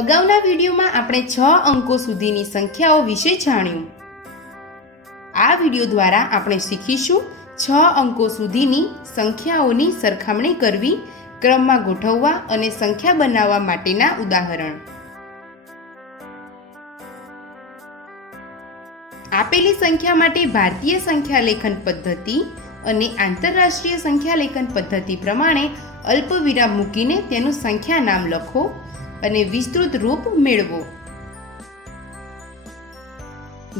અગાઉના વિડીયોમાં આપણે 6 અંકો સુધીની સંખ્યાઓ વિશે જાણ્યું. આ વિડીયો દ્વારા આપણે શીખીશું 6 અંકો સુધીની સંખ્યાઓની સરખામણી કરવી, ક્રમમાં ગોઠવવા અને સંખ્યા બનાવવા માટેના ઉદાહરણ. આપેલી સંખ્યા માટે ભારતીય સંખ્યા લેખન પદ્ધતિ અને આંતરરાષ્ટ્રીય સંખ્યા લેખન પદ્ધતિ પ્રમાણે અલ્પવિરામ મૂકીને તેનું સંખ્યા નામ લખો અને વિસ્તૃત રૂપ મેળવો.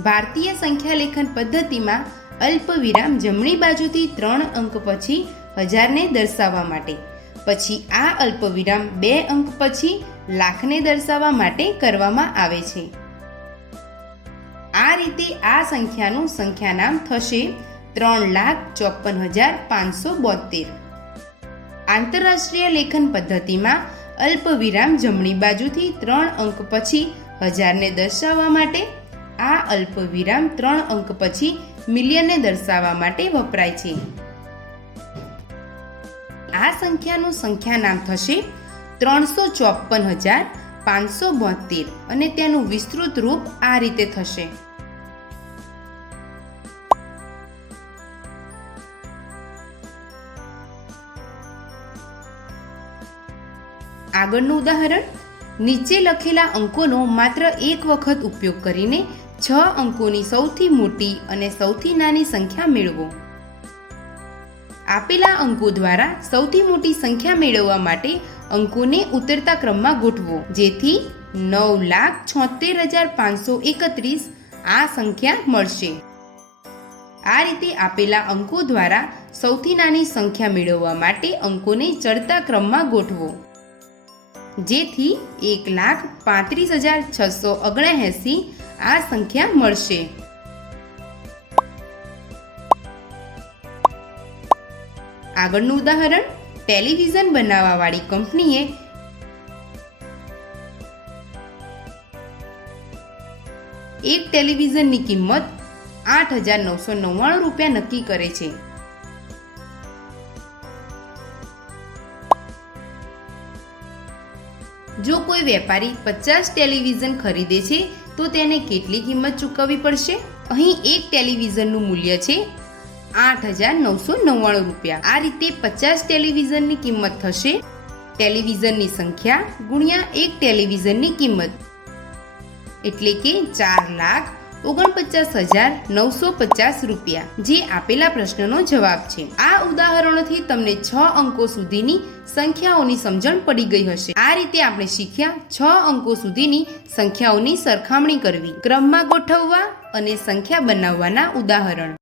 ભારતીય સંખ્યા લેખન પદ્ધતિમાં અલ્પવિરામ જમણી બાજુથી 3 અંક પછી 1000ને દર્શાવવા માટે, પછી આ અલ્પવિરામ 2 અંક પછી લાખને દર્શાવવા માટે કરવામાં આવે છે. આ રીતે આ સંખ્યાનું સંખ્યા નામ થશે 3,54,572. આંતરરાષ્ટ્રીય લેખન પદ્ધતિમાં અલ્પવિરામ જમણી બાજુથી 3 અંક પછી 1000ને દર્શાવવા માટે, આ અલ્પવિરામ 3 અંક પછી મિલિયનને દર્શાવવા માટે વપરાય છે. આ સંખ્યાનું સંખ્યા નામ થશે 354,572 અને તેનું વિસ્તૃત રૂપ આ રીતે થશે. આગળનું ઉદાહરણ. નીચે લખેલા અંકોનો માત્ર એક વખત ઉપયોગ કરીને 6 અંકોની સૌથી મોટી અને સૌથી નાની સંખ્યા મેળવો. આપેલા અંકો દ્વારા સૌથી મોટી સંખ્યા મેળવવા માટે અંકોને ઉતરતા ક્રમમાં ગોઠવો, જેથી 9,76,531 આ સંખ્યા મળશે. આ રીતે આપેલા અંકો દ્વારા સૌથી નાની સંખ્યા મેળવવા માટે અંકોને ચડતા ક્રમમાં ગોઠવો, જેથી 1,35,679 આ સંખ્યા મળશે. આગળનું ઉદાહરણ. ટેલિવિઝન બનાવવાવાળી કંપનીએ એક ટેલિવિઝનની કિંમત 8,999 રૂપિયા નક્કી કરે છે. જો કોઈ વેપારી 50 ટેલિવિઝન ખરીદે છે તો તેને કેટલી કિંમત ચૂકવવી પડશે? અહીં એક ટેલિવિઝનનું મૂલ્ય છે 8,999 રૂપિયા. આ રીતે 50 ટેલિવિઝનની કિંમત થશે ટેલિવિઝનની સંખ્યા ગુણ્યા એક ટેલિવિઝનની કિંમત, એટલે કે 4,49,950 રૂપિયા, જે આપેલા પ્રશ્નનો જવાબ છે. આ ઉદાહરણોથી તમને 6 અંકો સુધીની સંખ્યાઓની સમજણ પડી ગઈ હશે. આ રીતે આપણે શીખ્યા 6 અંકો સુધીની સંખ્યાઓની સરખામણી કરવી, ક્રમમાં ગોઠવવા અને સંખ્યા બનાવવાના ઉદાહરણ.